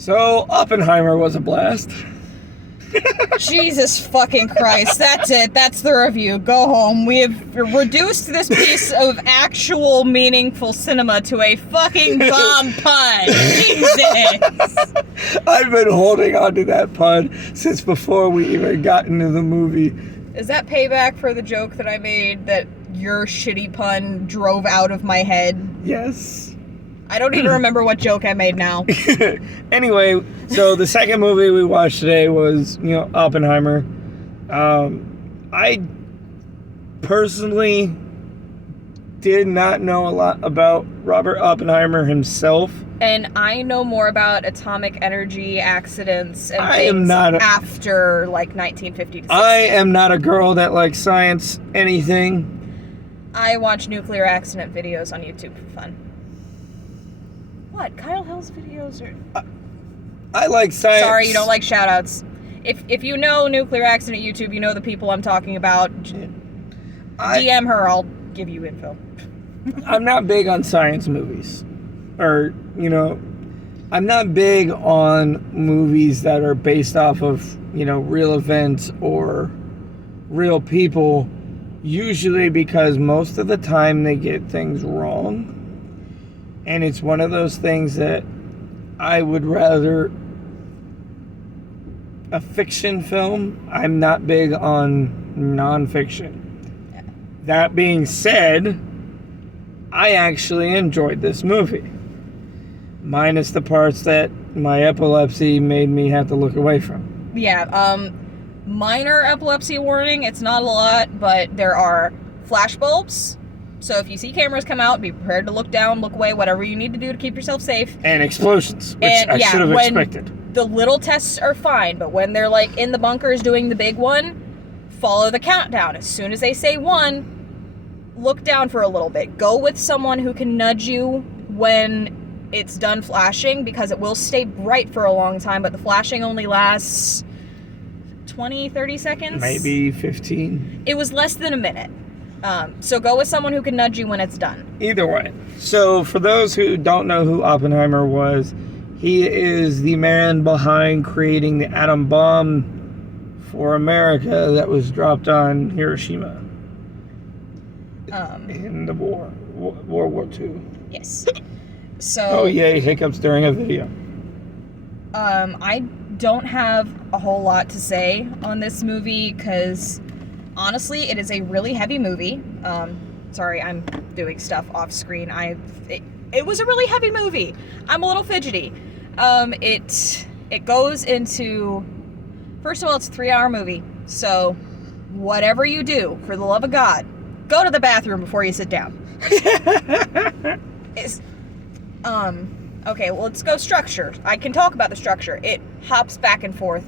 So, Oppenheimer was a blast. Jesus fucking Christ. That's it. That's the review. Go home. We have reduced this piece of actual meaningful cinema to a fucking bomb pun. Jesus. I've been holding on to that pun since before we even got into the movie. Is that payback for the joke that I made that your shitty pun drove out of my head? Yes. I don't even remember what joke I made now. Anyway, so the second movie we watched today was, Oppenheimer. I personally did not know a lot about Robert Oppenheimer himself. And I know more about atomic energy accidents and after, 1950 to 60. I am not a girl that likes science, anything. I watch nuclear accident videos on YouTube for fun. What? Kyle Hill's videos are... I like science. Sorry, you don't like shoutouts. If you know nuclear accident YouTube, you know the people I'm talking about. DM her, I'll give you info. I'm not big on science movies. Or, I'm not big on movies that are based off of, real events or real people. Usually because most of the time they get things wrong. And it's one of those things that I would rather a fiction film. I'm not big on nonfiction. Yeah. That being said, I actually enjoyed this movie. Minus the parts that my epilepsy made me have to look away from. Yeah, minor epilepsy warning. It's not a lot, but there are flashbulbs. So if you see cameras come out, be prepared to look down, look away, whatever you need to do to keep yourself safe. And explosions, which I should have expected. The little tests are fine, but when they're in the bunkers doing the big one, follow the countdown. As soon as they say 1, look down for a little bit. Go with someone who can nudge you when it's done flashing, because it will stay bright for a long time, but the flashing only lasts 20, 30 seconds? Maybe 15. It was less than a minute. So go with someone who can nudge you when it's done. Either way. So for those who don't know who Oppenheimer was, he is the man behind creating the atom bomb for America that was dropped on Hiroshima in the World War II. Yes. So. Oh yay! Hiccups during a video. I don't have a whole lot to say on this movie because. Honestly, it is a really heavy movie. Sorry, I'm doing stuff off screen. It was a really heavy movie. I'm a little fidgety. It goes into... First of all, it's a 3-hour movie. So, whatever you do, for the love of God, go to the bathroom before you sit down. Okay, well, let's go structure. I can talk about the structure. It hops back and forth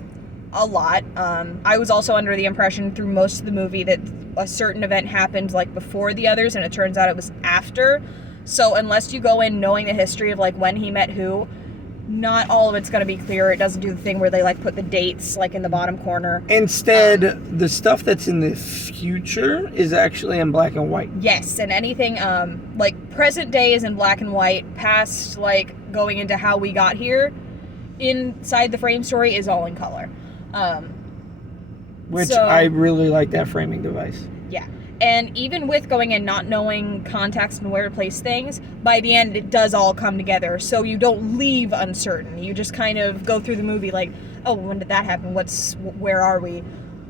a lot. I was also under the impression through most of the movie that a certain event happened before the others, and it turns out it was after. So unless you go in knowing the history of when he met who, not all of it's going to be clear. It doesn't do the thing where they put the dates in the bottom corner. Instead, the stuff that's in the future is actually in black and white. Yes, and anything present day is in black and white. Past going into how we got here, inside the frame story is all in color. I really like that framing device. Yeah. And even with going in not knowing context and where to place things, by the end it does all come together. So you don't leave uncertain. You just kind of go through the movie oh, when did that happen? Where are we?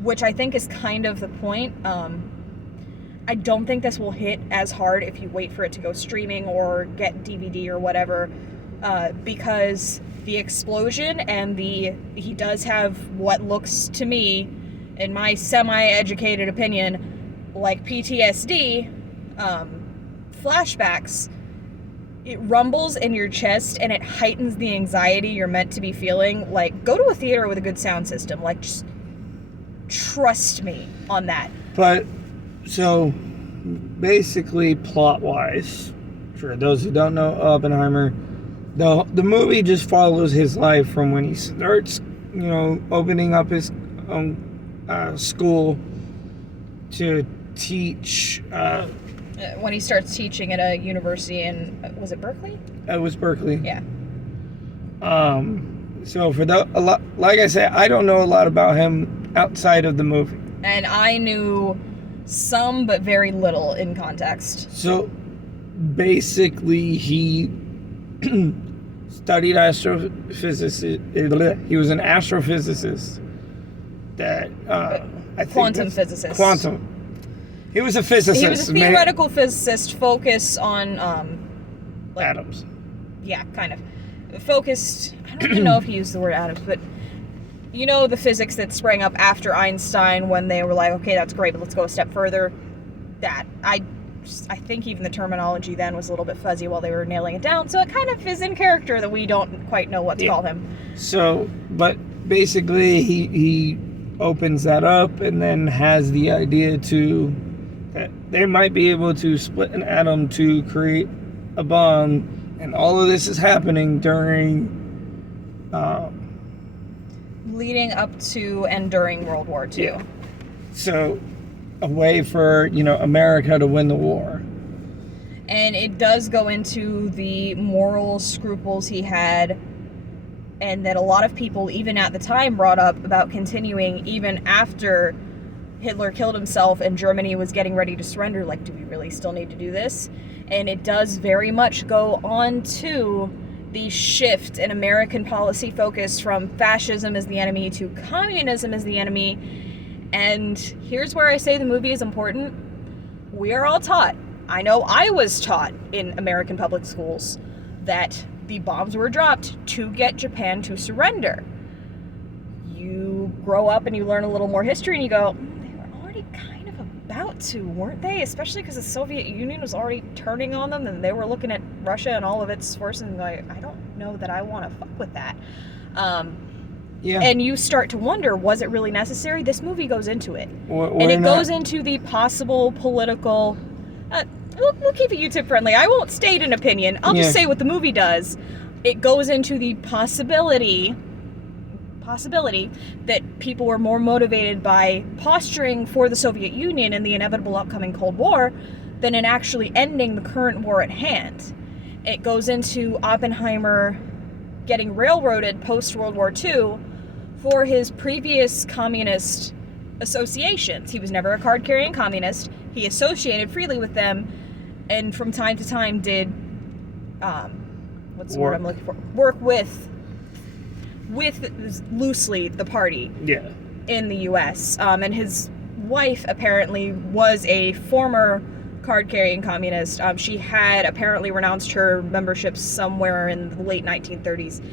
Which I think is kind of the point. I don't think this will hit as hard if you wait for it to go streaming or get DVD or whatever, because the explosion and he does have what looks to me, in my semi-educated opinion, like PTSD, flashbacks. It rumbles in your chest and it heightens the anxiety you're meant to be feeling. Go to a theater with a good sound system. Just trust me on that. But, so, basically, plot-wise, for those who don't know Oppenheimer, the movie just follows his life from when he starts, opening up his own school to teach. When he starts teaching at a university in, was it Berkeley? It was Berkeley. Yeah. So like I said, I don't know a lot about him outside of the movie. And I knew some, but very little in context. So basically, he studied astrophysics. He was an astrophysicist. Quantum physicist. Quantum. He was a physicist. He was a theoretical physicist focused on atoms. Yeah, kind of. Focused, I don't even know if he used the word atoms, but you know the physics that sprang up after Einstein when they were like, okay, that's great, but let's go a step further. That, I think even the terminology then was a little bit fuzzy while they were nailing it down, so it kind of is in character that we don't quite know what to call him. So, but basically he opens that up and then has the idea that they might be able to split an atom to create a bomb. And all of this is happening during... leading up to and during World War II. Yeah. So, a way for, America to win the war. And it does go into the moral scruples he had, and that a lot of people, even at the time, brought up about continuing even after Hitler killed himself and Germany was getting ready to surrender. Like, do we really still need to do this? And it does very much go on to the shift in American policy focus from fascism as the enemy to communism as the enemy. And here's where I say the movie is important. We are all taught, I know I was taught in American public schools, that the bombs were dropped to get Japan to surrender. You grow up and you learn a little more history and you go, they were already kind of about to, weren't they? Especially because the Soviet Union was already turning on them and they were looking at Russia and all of its forces and like, I don't know that I want to fuck with that. Yeah. And you start to wonder, was it really necessary? This movie goes into it. And it goes into the possible political... we'll keep it YouTube friendly. I won't state an opinion. I'll just say what the movie does. It goes into the possibility that people were more motivated by posturing for the Soviet Union and the inevitable upcoming Cold War than in actually ending the current war at hand. It goes into Oppenheimer getting railroaded post-World War II for his previous communist associations. He was never a card-carrying communist. He associated freely with them and from time to time did, what's the word I'm looking for? Work with loosely the party in the U.S. And his wife apparently was a former card-carrying communist. She had apparently renounced her membership somewhere in the late 1930s.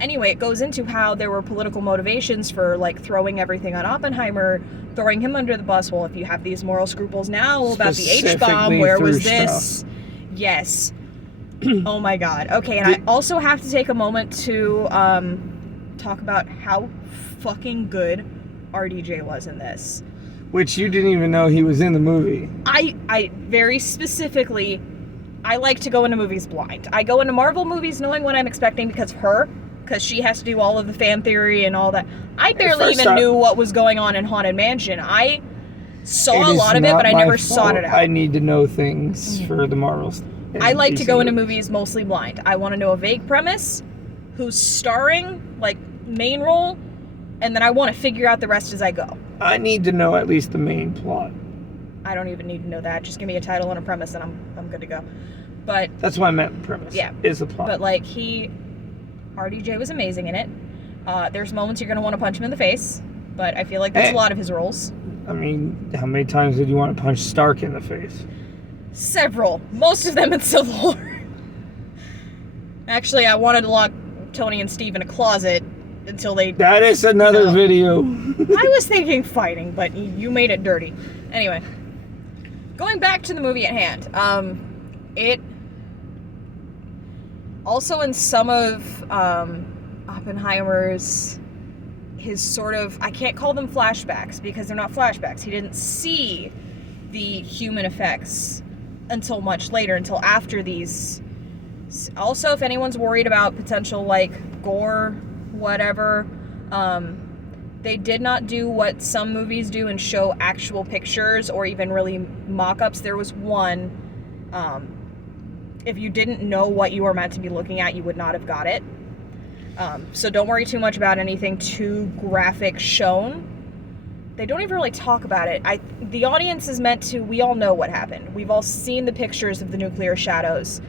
Anyway, it goes into how there were political motivations for, like, throwing everything on Oppenheimer, throwing him under the bus. Well, if you have these moral scruples now about the H-bomb, where was this? Stuff. Yes. Oh my God. Okay, and I also have to take a moment to talk about how fucking good RDJ was in this. Which you didn't even know he was in the movie. I very specifically, I like to go into movies blind. I go into Marvel movies knowing what I'm expecting because she has to do all of the fan theory and all that. I barely even knew what was going on in Haunted Mansion. I saw a lot of it, but I never sought it out. I need to know things for the Marvels. I like to go into movies mostly blind. I want to know a vague premise, who's starring, like, main role, and then I want to figure out the rest as I go. I need to know at least the main plot. I don't even need to know that. Just give me a title and a premise and I'm good to go. But that's why I meant the premise. Yeah. Is the plot. But like RDJ was amazing in it. There's moments you're gonna want to punch him in the face, but I feel like that's a lot of his roles. I mean, how many times did you want to punch Stark in the face? Several. Most of them in Civil War. Actually, I wanted to lock Tony and Steve in a closet until they... That is another video. I was thinking fighting, but you made it dirty. Anyway, going back to the movie at hand, it also in some of Oppenheimer's, his sort of, I can't call them flashbacks because they're not flashbacks. He didn't see the human effects until much later, until after these. Also, if anyone's worried about potential, like, gore, whatever, they did not do what some movies do and show actual pictures or even really mock-ups. There was one, if you didn't know what you were meant to be looking at, you would not have got it. So don't worry too much about anything too graphic shown. They don't even really talk about it. The audience is meant to, we all know what happened. We've all seen the pictures of the nuclear shadows.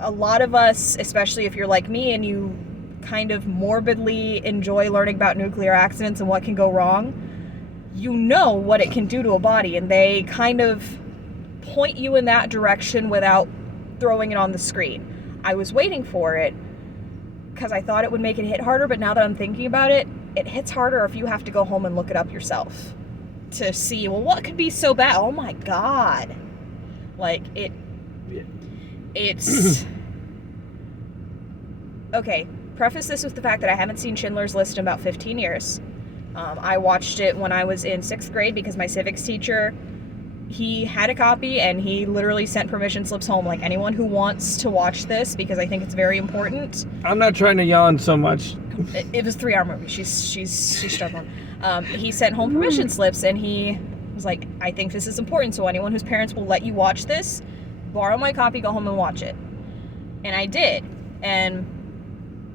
A lot of us, especially if you're like me and you kind of morbidly enjoy learning about nuclear accidents and what can go wrong, you know what it can do to a body, and they kind of point you in that direction without throwing it on the screen. I was waiting for it because I thought it would make it hit harder, but now that I'm thinking about it, it hits harder if you have to go home and look it up yourself to see, well, what could be so bad? Oh my God. Like, it's... Okay, preface this with the fact that I haven't seen Schindler's List in about 15 years. I watched it when I was in 6th grade because my civics teacher, he had a copy and he literally sent permission slips home, like, anyone who wants to watch this, because I think it's very important. I'm not trying to yawn so much. It was a 3-hour movie. She's struggling. He sent home permission slips and he was like, I think this is important, so anyone whose parents will let you watch this, borrow my copy, go home and watch it. And I did. And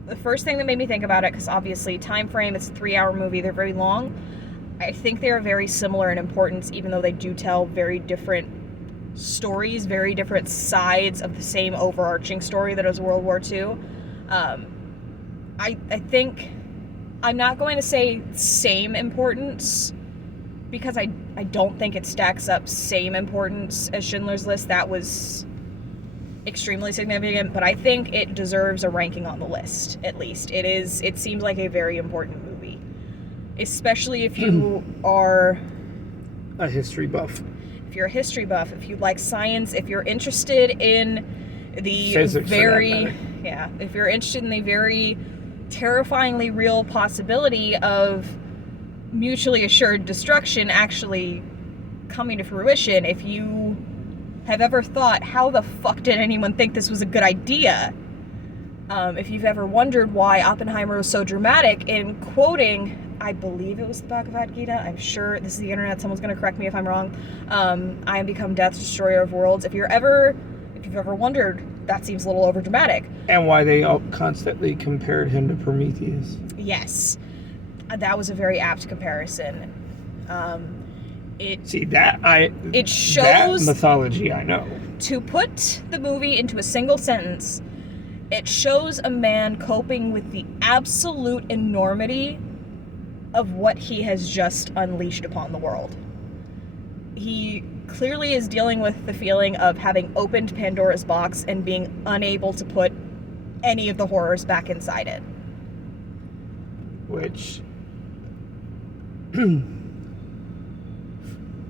the first thing that made me think about it, because obviously time frame, it's a 3-hour movie, they're very long. I think they are very similar in importance, even though they do tell very different stories, very different sides of the same overarching story that is World War II. I think, I'm not going to say same importance, because I don't think it stacks up same importance as Schindler's List. That was extremely significant, but I think it deserves a ranking on the list, at least. It seems like a very important movie, especially if you are a history buff. If you're a history buff, if you like science, if you're interested in the physics, if you're interested in the very terrifyingly real possibility of mutually assured destruction actually coming to fruition, if you have ever thought, how the fuck did anyone think this was a good idea? If you've ever wondered why Oppenheimer was so dramatic in quoting, I believe it was the Bhagavad Gita, I'm sure, this is the internet, someone's going to correct me if I'm wrong, I am become death, destroyer of worlds. If you've ever wondered, that seems a little over dramatic. And why they all constantly compared him to Prometheus. Yes, that was a very apt comparison. It shows that mythology I know. To put the movie into a single sentence, it shows a man coping with the absolute enormity of what he has just unleashed upon the world. He clearly is dealing with the feeling of having opened Pandora's box and being unable to put any of the horrors back inside it. Which...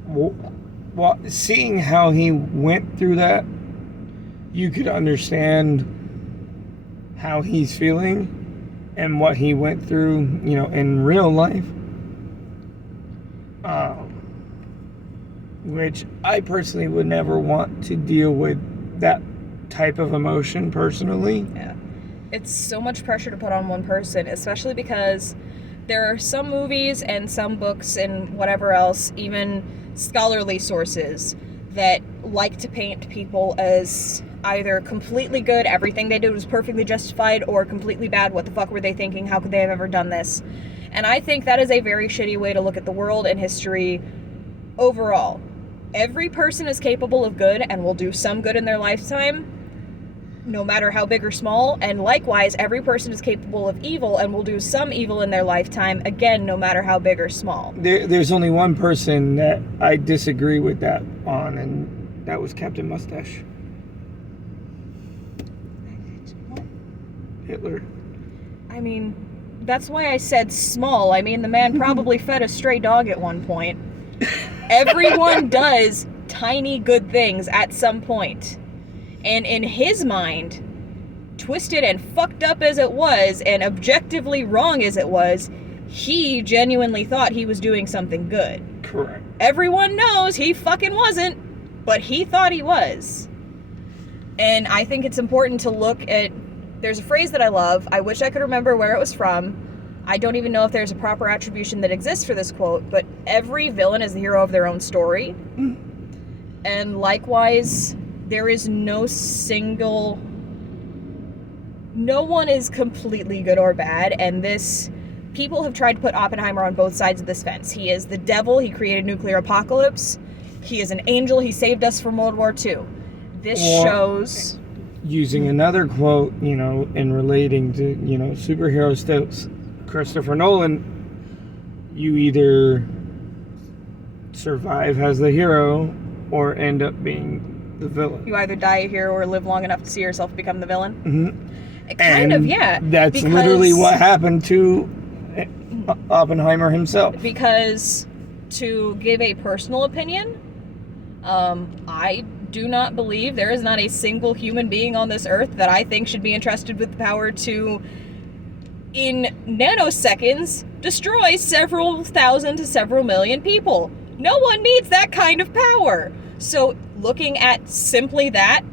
well, seeing how he went through that, you could understand how he's feeling and what he went through, in real life. Which I personally would never want to deal with that type of emotion personally. Yeah. It's so much pressure to put on one person, especially because there are some movies and some books and whatever else, even scholarly sources, that like to paint people as either completely good, everything they did was perfectly justified, or completely bad, what the fuck were they thinking, how could they have ever done this? And I think that is a very shitty way to look at the world and history overall. Every person is capable of good and will do some good in their lifetime, no matter how big or small, and likewise, every person is capable of evil and will do some evil in their lifetime, again, no matter how big or small. There's only one person that I disagree with that on, and that was Captain Mustache. Hitler. I mean, that's why I said small. I mean, the man probably fed a stray dog at one point. Everyone does tiny good things at some point. And in his mind, twisted and fucked up as it was, and objectively wrong as it was, he genuinely thought he was doing something good. Correct. Everyone knows he fucking wasn't, but he thought he was. And I think it's important to look at... There's a phrase that I love. I wish I could remember where it was from. I don't even know if there's a proper attribution that exists for this quote, but every villain is the hero of their own story. And likewise, there is no single no one is completely good or bad, and people have tried to put Oppenheimer on both sides of this fence. He is the devil, he created nuclear apocalypse. He is an angel, he saved us from World War II. This shows... Using another quote, in relating to, superhero stuff, Christopher Nolan, you either survive as the hero or end up being the villain. You either die a hero or live long enough to see yourself become the villain. Mm-hmm. Kind of, yeah. That's literally what happened to Oppenheimer himself. Because, to give a personal opinion, I do not believe there is not a single human being on this earth that I think should be entrusted with the power to, in nanoseconds, destroy several thousand to several million people. No one needs that kind of power. So, looking at simply that,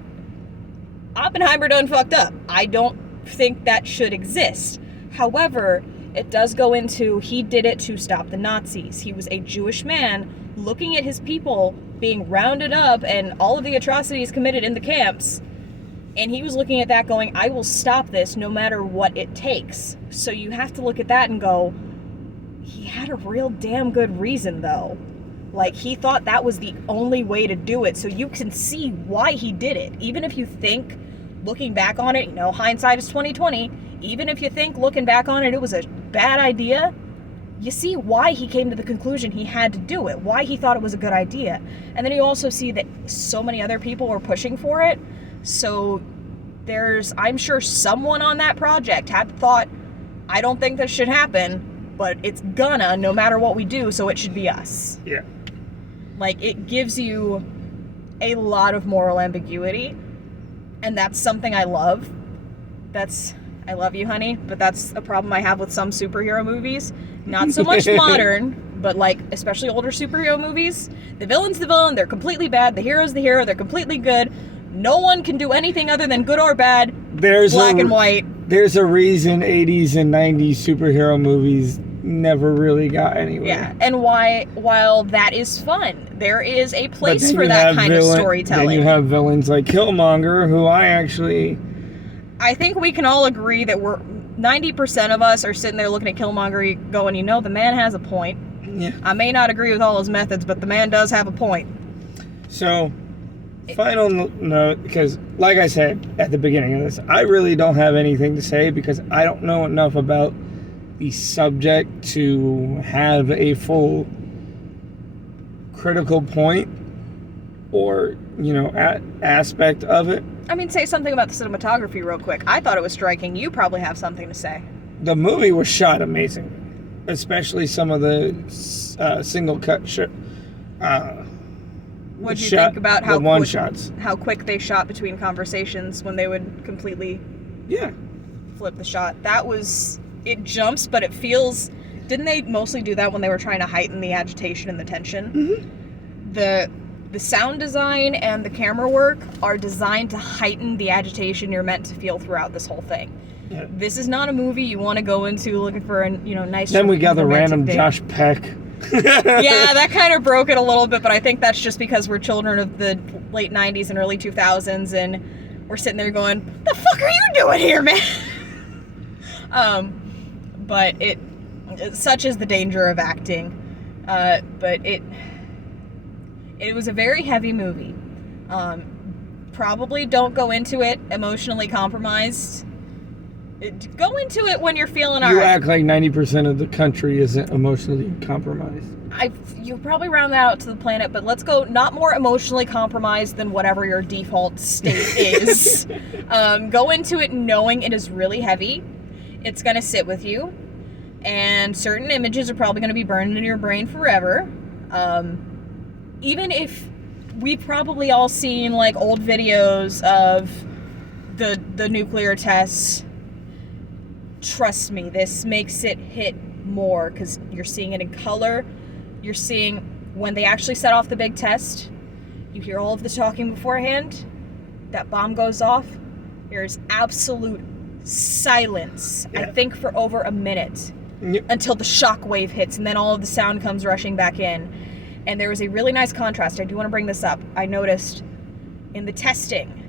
Oppenheimer done fucked up. I don't think that should exist. However, it does go into, he did it to stop the Nazis. He was a Jewish man looking at his people being rounded up and all of the atrocities committed in the camps. And he was looking at that going, I will stop this no matter what it takes. So you have to look at that and go, he had a real damn good reason though. Like, he thought that was the only way to do it. So you can see why he did it. Even if you think, looking back on it, hindsight is 20/20. Even if you think, looking back on it, it was a bad idea, you see why he came to the conclusion he had to do it, why he thought it was a good idea. And then you also see that so many other people were pushing for it. So I'm sure someone on that project had thought, I don't think this should happen, but it's gonna, no matter what we do, so it should be us. Yeah. Like, it gives you a lot of moral ambiguity, and that's something I love. I love you, honey, but that's a problem I have with some superhero movies. Not so much modern, but especially older superhero movies. The villain's the villain, they're completely bad. The hero's the hero, they're completely good. No one can do anything other than good or bad, black and white. There's a reason 80s and 90s superhero movies never really got anywhere. Yeah, and while that is fun, there is a place for that kind of storytelling. Then you have villains like Killmonger, who I think we can all agree that 90% of us are sitting there looking at Killmonger going, the man has a point. Yeah. I may not agree with all his methods, but the man does have a point. So, final note, because like I said at the beginning of this, I really don't have anything to say because I don't know enough about the subject to have a full critical point or, aspect of it. I mean, say something about the cinematography real quick. I thought it was striking. You probably have something to say. The movie was shot amazing, especially some of the single cut What do you think about shots? How quick they shot between conversations when they would completely flip the shot? It jumps, but it feels... Didn't they mostly do that when they were trying to heighten the agitation and the tension? Mm-hmm. The sound design and the camera work are designed to heighten the agitation you're meant to feel throughout this whole thing. Yeah. This is not a movie you want to go into looking for a nice. Then we got the random date. Josh Peck. Yeah, that kind of broke it a little bit, but I think that's just because we're children of the late 90s and early 2000s, and we're sitting there going, "The fuck are you doing here, man?" But such is the danger of acting. But it was a very heavy movie. Probably don't go into it emotionally compromised. Go into it when you're feeling alright. You act like 90% of the country isn't emotionally compromised. You probably round that out to the planet, but let's go not more emotionally compromised than whatever your default state is. Go into it knowing it is really heavy. It's going to sit with you. And certain images are probably going to be burned into your brain forever. Even if we've probably all seen old videos of the nuclear tests, trust me, this makes it hit more because you're seeing it in color. You're seeing when they actually set off the big test, you hear all of the talking beforehand, that bomb goes off, there's absolute silence, I think for over a minute, until the shock wave hits and then all of the sound comes rushing back in. And there was a really nice contrast. I do want to bring this up. I noticed in the testing,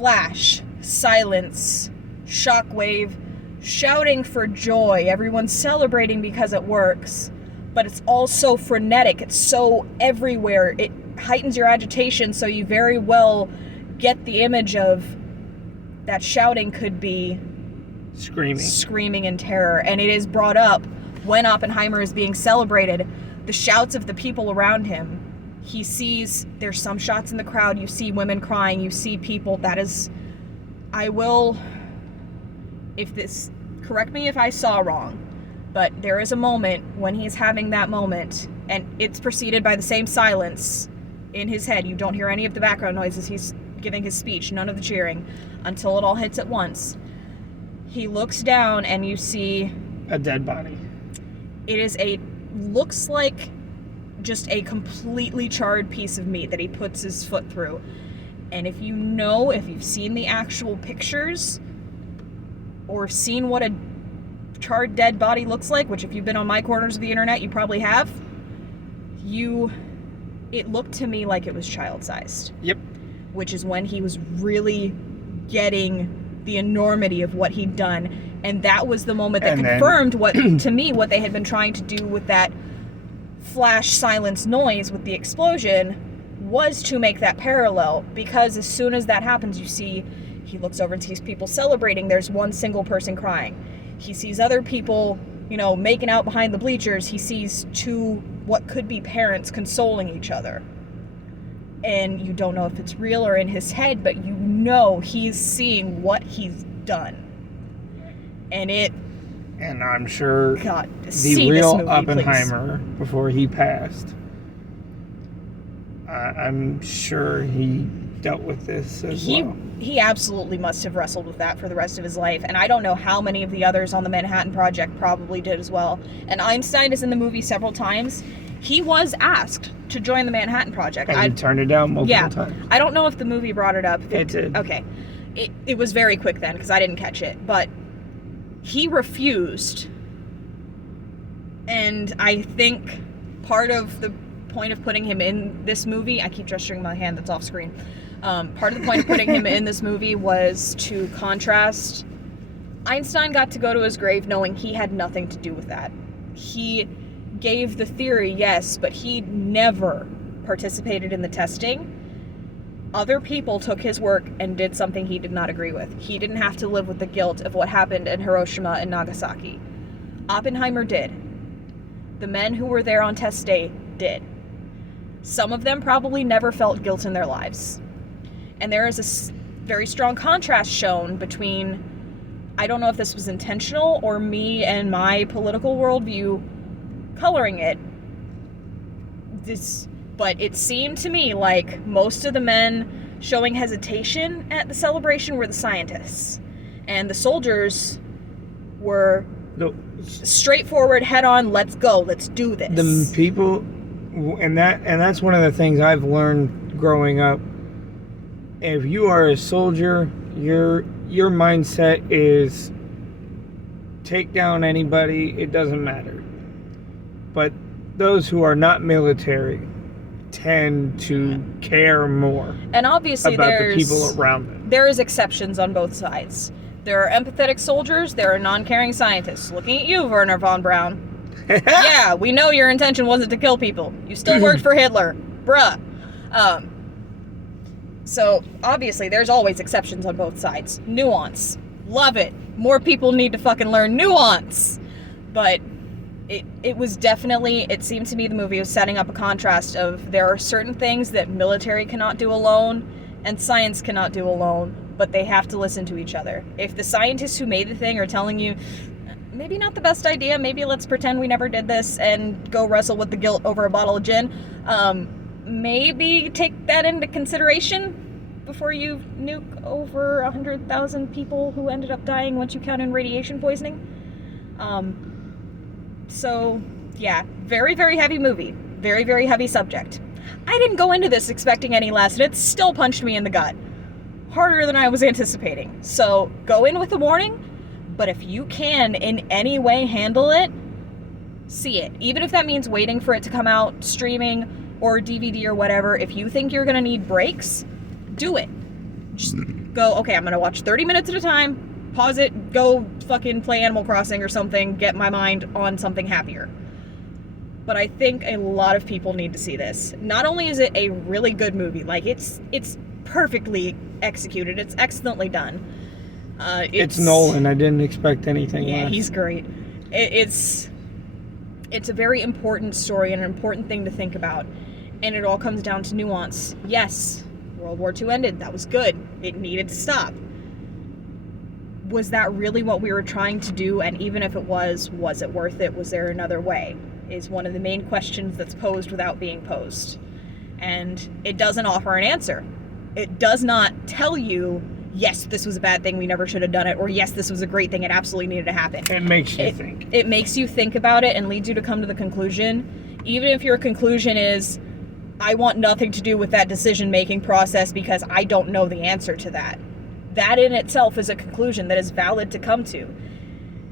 flash, silence, shockwave, shouting for joy. Everyone's celebrating because it works. But it's all so frenetic. It's so everywhere. It heightens your agitation, so you very well get the image of that shouting could be screaming in terror. And it is brought up when Oppenheimer is being celebrated. The shouts of the people around him. He sees, there's some shots in the crowd, you see women crying, you see people. That is, correct me if I saw wrong, but there is a moment when he's having that moment, and it's preceded by the same silence in his head. You don't hear any of the background noises. He's giving his speech, none of the cheering, until it all hits at once. He looks down and you see a dead body. Looks like just a completely charred piece of meat that he puts his foot through. And if you've seen the actual pictures or seen what a charred dead body looks like, which if you've been on my corners of the internet, you probably have, it looked to me like it was child-sized. Yep. Which is when he was really getting the enormity of what he'd done. And that was the moment that confirmed what they had been trying to do with that flash silence noise with the explosion, was to make that parallel. Because as soon as that happens, he looks over and sees people celebrating. There's one single person crying. He sees other people, making out behind the bleachers. He sees two, what could be parents, consoling each other. And you don't know if it's real or in his head, but he's seeing what he's done. And I'm sure the real movie, Oppenheimer, before he passed, I'm sure he dealt with this as well. He absolutely must have wrestled with that for the rest of his life, and I don't know how many of the others on the Manhattan Project probably did as well. And Einstein is in the movie several times. He was asked to join the Manhattan Project. And he turned it down multiple times. I don't know if the movie brought it up. It did. Okay. It was very quick then, because I didn't catch it. But he refused. And I think part of the point of putting him in this movie, I keep gesturing my hand that's off screen. Part of the point of putting him in this movie was to contrast. Einstein got to go to his grave knowing he had nothing to do with that. He gave the theory, yes, but he never participated in the testing. Other people took his work and did something he did not agree with. He didn't have to live with the guilt of what happened in Hiroshima and Nagasaki. Oppenheimer did. The men who were there on test day did. Some of them probably never felt guilt in their lives. And there is a very strong contrast shown between, I don't know if this was intentional or me and my political worldview coloring it. But it seemed to me like most of the men showing hesitation at the celebration were the scientists. And the soldiers were straightforward, head on, let's go, let's do this. The people, and that's one of the things I've learned growing up. If you are a soldier, your mindset is take down anybody, it doesn't matter. But those who are not military tend to care more. And obviously about the people around them. There is exceptions on both sides. There are empathetic soldiers, there are non-caring scientists. Looking at you, Werner von Braun. Yeah, we know your intention wasn't to kill people. You still worked for Hitler. Bruh. So, obviously, there's always exceptions on both sides. Nuance. Love it. More people need to fucking learn nuance. But it was definitely, it seemed to me the movie was setting up a contrast of there are certain things that military cannot do alone and science cannot do alone, but they have to listen to each other. If the scientists who made the thing are telling you, maybe not the best idea, maybe let's pretend we never did this and go wrestle with the guilt over a bottle of gin, maybe take that into consideration before you nuke over 100,000 people who ended up dying once you count in radiation poisoning. So, yeah, very, very heavy movie. Very, very heavy subject. I didn't go into this expecting any less, and it still punched me in the gut. Harder than I was anticipating. So, go in with a warning, but if you can in any way handle it, see it. Even if that means waiting for it to come out streaming or DVD or whatever, if you think you're going to need breaks, do it. Just go, okay, I'm gonna watch 30 minutes at a time, pause it, go fucking play Animal Crossing or something, get my mind on something happier. But I think a lot of people need to see this. Not only is it a really good movie, like it's perfectly executed, it's excellently done. It's Nolan. I didn't expect anything yeah, less. he's great. It's a very important story and an important thing to think about. And it all comes down to nuance. Yes, World War II ended. That was good. It needed to stop. Was that really what we were trying to do? And even if it was it worth it? Was there another way? Is one of the main questions that's posed without being posed. And it doesn't offer an answer. It does not tell you, yes, this was a bad thing, we never should have done it, or yes, this was a great thing, it absolutely needed to happen. It makes you think. It makes you think about it and leads you to come to the conclusion. Even if your conclusion is, I want nothing to do with that decision-making process because I don't know the answer to that. That in itself is a conclusion that is valid to come to.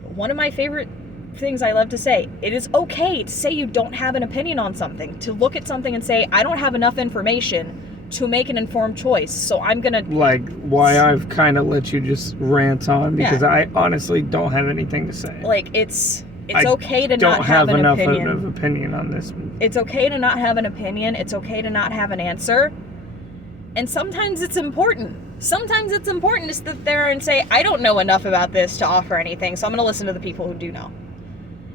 One of my favorite things I love to say, it is okay to say you don't have an opinion on something, to look at something and say, I don't have enough information to make an informed choice, so I'm gonna... Like, why I've kind of let you just rant on, because Yeah. I honestly don't have anything to say. Like, it's okay to not don't have an enough opinion. of opinion on this movie. It's okay to not have an opinion. It's okay to not have an answer. And sometimes it's important. Sometimes it's important to sit there and say, I don't know enough about this to offer anything, so I'm going to listen to the people who do know.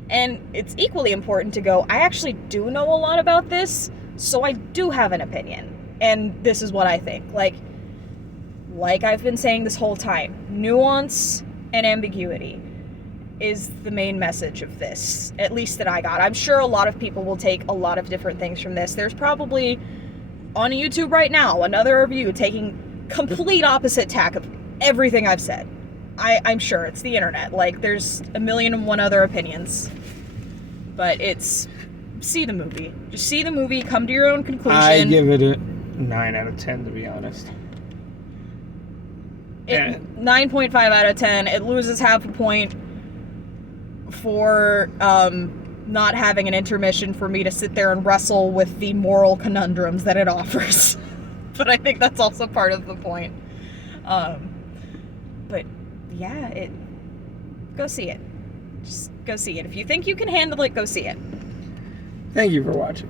And it's equally important to go, I actually do know a lot about this, so I do have an opinion. And this is what I think. Like I've been saying this whole time, nuance and ambiguity is the main message of this, at least that I got. I'm sure a lot of people will take a lot of different things from this. There's probably, on YouTube right now, another review taking complete opposite tack of everything I've said. I'm sure. It's the internet. Like, there's a million and one other opinions. But it's... see the movie. Just see the movie, come to your own conclusion. I give it a 9 out of 10, to be honest. 9.5 out of 10. It loses half a point for not having an intermission for me to sit there and wrestle with the moral conundrums that it offers. But I think that's also part of the point. But yeah, go see it. Just go see it. If you think you can handle it, go see it. Thank you for watching.